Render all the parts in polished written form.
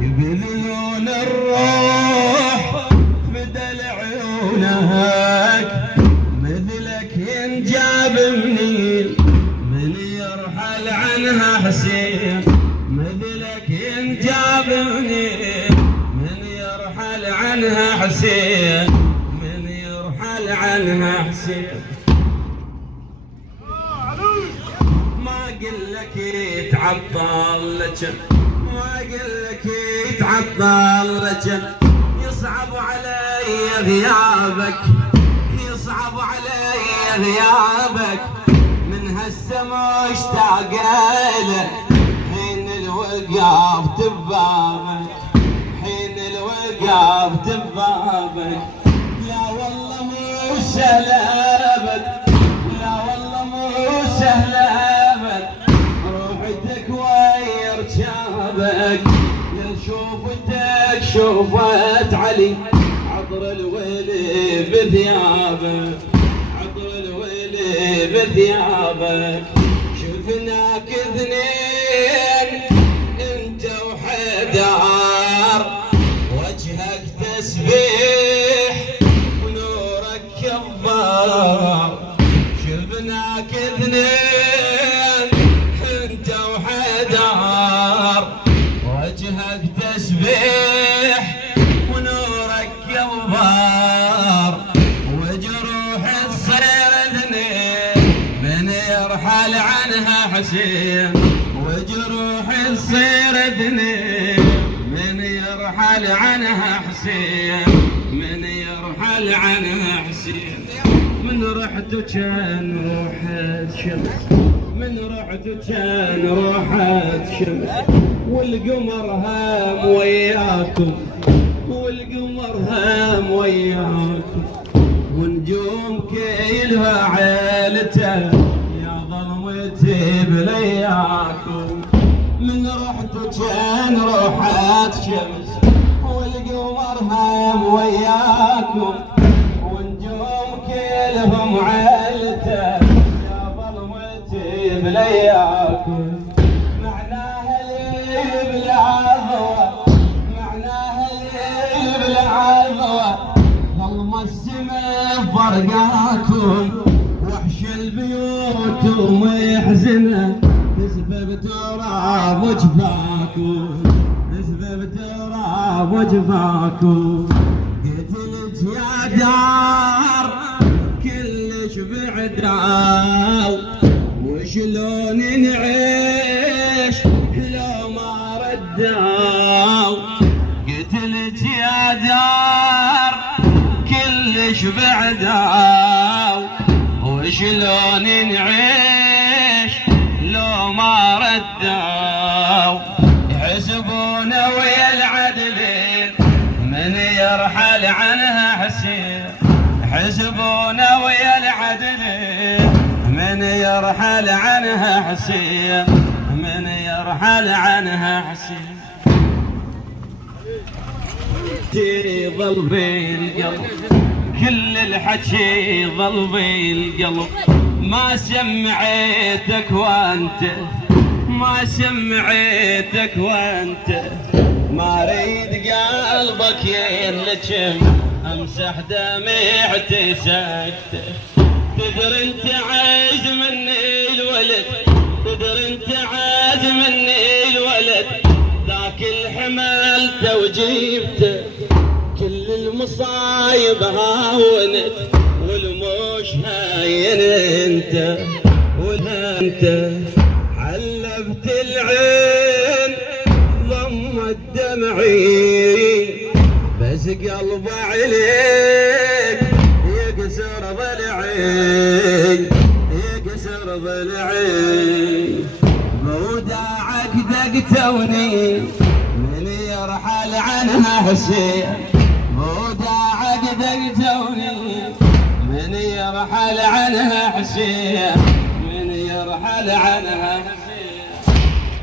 يبللون الروح بدل عيونك، مثلك ينجاب من يرحل عنها حسين، مثلك ينجاب من يرحل عنها حسين، من يرحل عنها حسين. ما قلك يتعطل لك، ما قلك يتعطل لك، يصعب علي غيابك، يصعب علي غيابك، من هسه مشتاق لك، حين الوقاف تبابك، حين الوقاف تبابك. لا والله مو سهل ابد، لا والله مو سهل ابد، روحتك ويا رجابك، شوفتك شوفت علي عطر الولي بثيابك، عطر الولي بثيابك. شفناك اثنين انت وحدار، وجهك تسبيح ونورك كبار. شفناك اثنين انت وحدار، وجهك تسبيح ونورك كبار. وجروح تصير اثنين من يرحل عنها حسين، وجروح تصير اثنين من يرحل عنها حسين، من يرحل عنها حسين. من رحت كان روحت شمس، من رحت كان روحت شمس، والقمر هام وياكم، والقمر هام وياكم، ونجوم كيلها عيلته يا ظلمتي بلياكم. من رحت كان روحت شمس، والقمر هام وياكم، ونجوم كلهم عيلته يا ظلمتي بلياكم. معناها ليل بالعظوة، معناها ليل بالعظوة، ظلم السما فرقاكم، وحش البيوت ومحزنة بسبب تراب وجفاكم، بسبب تراب وجفاكم. قتلت يا دار كلش بعداو، وشلون نعيش لو ما رداو. قتلت يا دار كلش بعداو، وشلون نعيش لو ما رداو. يحسبونا ويا العدلين من يرحل عنها حسين، يحسبونا ويا العدلين من يرحل عنها حسين، من يرحل عنها حسين. ظل بالقلب كل الحكي، ظل بالقلب ما سمعيتك وانت، ما سمعيتك وانت، ما ريد قلبك يلجم امسح دمعتي سكته. تدري انت عايز مني الولد، تدري انت عايز مني الولد، ذاك الحملته وجيبته، كل المصايب هاونت والموش هاين انت، وانت حلبت العين ضمت دمعي، بس قلب عليك يكسر ضلعي، يكسر ضلعي. موداعك دقتوني من يرحل عنها حسين، موداعك دقتوني من يرحل عنها حسين، من يرحل عنها حسين،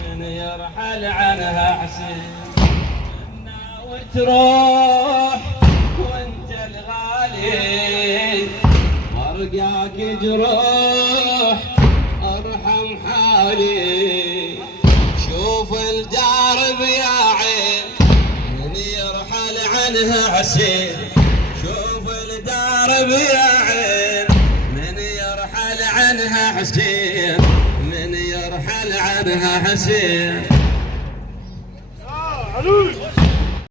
من يرحل عنها حسين. وتروح وانت الغالي، مرقاك جروح ارحم حالي. شوف الدار بيا عنها حسين. شوف الدار يا عين من يرحل عنها حسين، من يرحل عنها حسين.